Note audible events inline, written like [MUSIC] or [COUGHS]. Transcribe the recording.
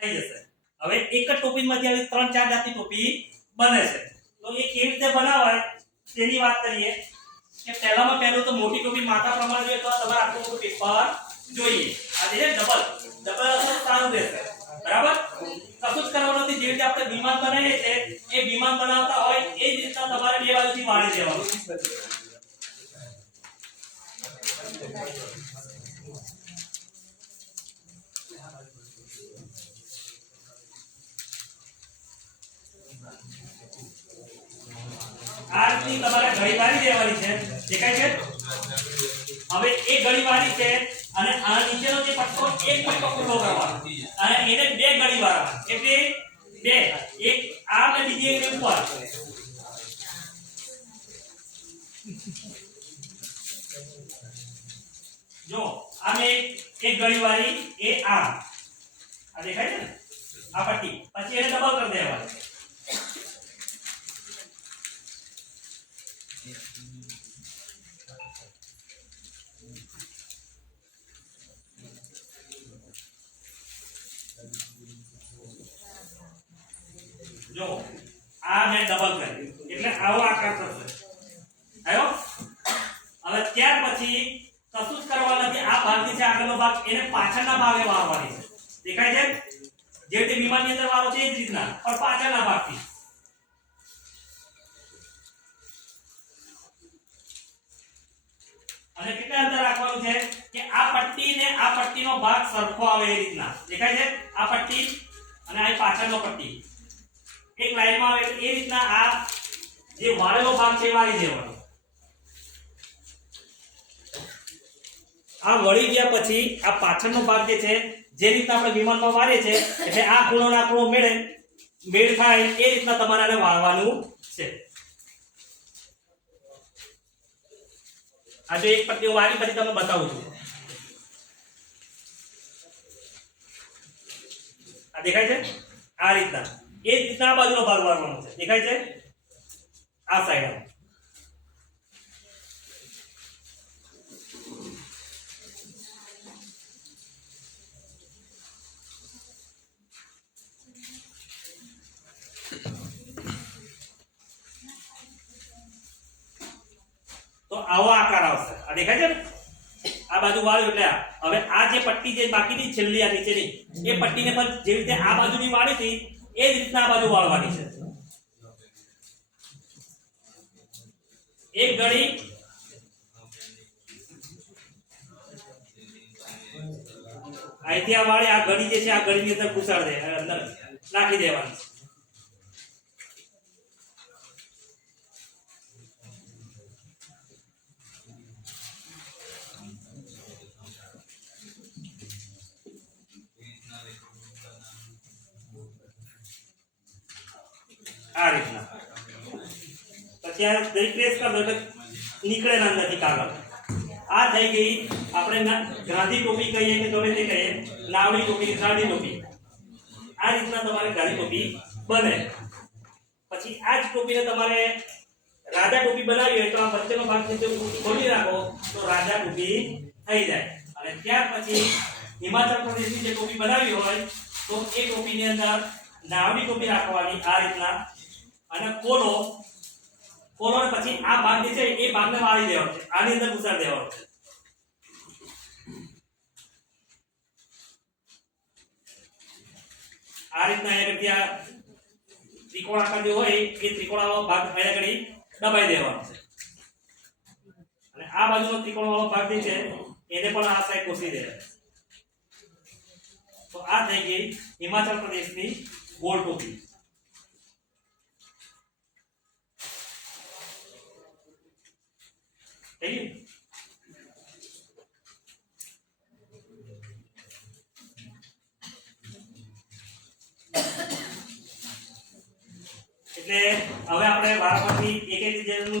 થઈ જશે. હવે એક જ ટોપીમાંથી આવી ત્રણ ચાર જાતની ટોપી બને છે. તો એ કેવી રીતે બનાવાય તેની વાત કરીએ. કે પહેલામાં પહેલું તો મોટી ટોપી માથા પ્રમાણે જોઈએ તો તમારે આટલું મોટું પેપર જોઈએ. આ જે ડબલ ડબલ હશે તો સારું રહેશે. બરાબર? કશું જ કરવાનું નથી. જેવી રીતે આપણે વિમાન બનાવીએ છીએ, એ વિમાન બનાવતા હોય એ જ રીતના તમારે બે બાજુથી વાળી દેવાનું. આ તમારે ઘડી વાળી દેવાની છે. દેખાય છે? હવે એક ઘડી વાળી છે અને આ નીચેનો જે પટ્ટો, એક પટ્ટો ખુલ્લો કરવાનો. અને એને બે ઘડી વાળા એટલે બે, એક આ અને બીજી એક ઉપર. જો આને એક ઘડી વાળી, એ આ આ દેખાય છે ને? આ પટ્ટી. પછી એને ડબલ કરી દેવાની. જો, આ મેં ડબલ કર્યું. એટલે આવો આકાર થશે. આવ્યો હવે ત્યાર પછી કશું કરવા નથી. આ ભાગ જે છે આગળનો ભાગ, એને પાછળના ભાગે વાળવાની છે. દેખાય છે? જે રીતે વિમાનની અંદર વાળો છે એ જ રીતના. પણ પાછળના ભાગથી. અને કેટલા અંતર રાખવાનું છે? કે આ પટ્ટી ને આ પટ્ટીનો ભાગ સરખો આવે એ રીતના. દેખાય છે? આ પટ્ટી અને આ પાછળનો પટ્ટી. એક લાઈનમાં આવે એ રીતના આ જે વાળેલો ભાગ છે વાળી દેવાનો. આ વળી ગયા પછી આ પાછળનો ભાગ જે છે, જે રીતના આપણે વિમાનમાં વાળીએ છે, એટલે આ ખૂણો ના ખૂણો મેળે, મેળ થાય એ રીતના તમારે આને વાળવાનું છે. આ જો એક પટ્ટીઓ વાળી પછી તમને બતાવું છું. આ દેખાય છે? આ રીતના. એ જ રીતના આ બાજુનો ભાગ વાળવાનો છે. દેખાય છે? આ સાઈડ તો આવો આકાર આવશે. આ દેખાય છે ને? આ બાજુ વાળ્યું એટલે હવે આ જે પટ્ટી જે બાકીની છેલ્લી, આ નીચેની. એ પટ્ટીને પણ જેવી રીતે આ બાજુની વાળી હતી એ રીતના આ બાજુ વાળવાની છે. એક ઘડી. અહીંથી આ વાળી આ ગળી જે છે, આ ગળીની અંદર ઘુસાડ દે, અંદર નાખી દેવાની. આ રીતના. પછી આ દહીં પ્રેસ કર એટલે નીકળે ના અંદરથી કાગળ. આ થઈ ગઈ આપણે ગાંધી ટોપી કહીએ કે ગમે તે કહીએ, નાવડી ટોપી ગાંધી ટોપી. આ રીતના તમારે ગાંધી ટોપી બને. પછી આ જ ટોપીને તમારે રાજા ટોપી બનાવી હોય તો આ વચ્ચેનો ભાગ છે તે ખોલી રાખો તો રાજા ટોપી થઈ જાય. અને ત્યાર પછી હિમાચલ પ્રદેશની જે ટોપી બનાવી હોય તો એ ટોપીની અંદર નાવડી ટોપી રાખવાની આ રીતના અને કોલો કોલો પછી આ ભાગ જે છે એ ભાગને વાળી દેવાનો છે. આની અંદર ઘુસાડી દેવાનો છે. આ રીતના અહીંયા આગળ ત્રિકોણ આકાર જે હોય, એ ત્રિકોણાવાળો ભાગ અહીંયા આગળ દબાઈ દેવાનો છે. અને આ બાજુનો ત્રિકોણવાળો ભાગ જે છે, એને પણ આ સાઈડ કોસી દેવાનો તો આ થઈ ગઈ હિમાચલ પ્રદેશની ગોળ ટોપી. થઈ ગયું [COUGHS] એટલે હવે આપણે વારાફરતી એક એક જે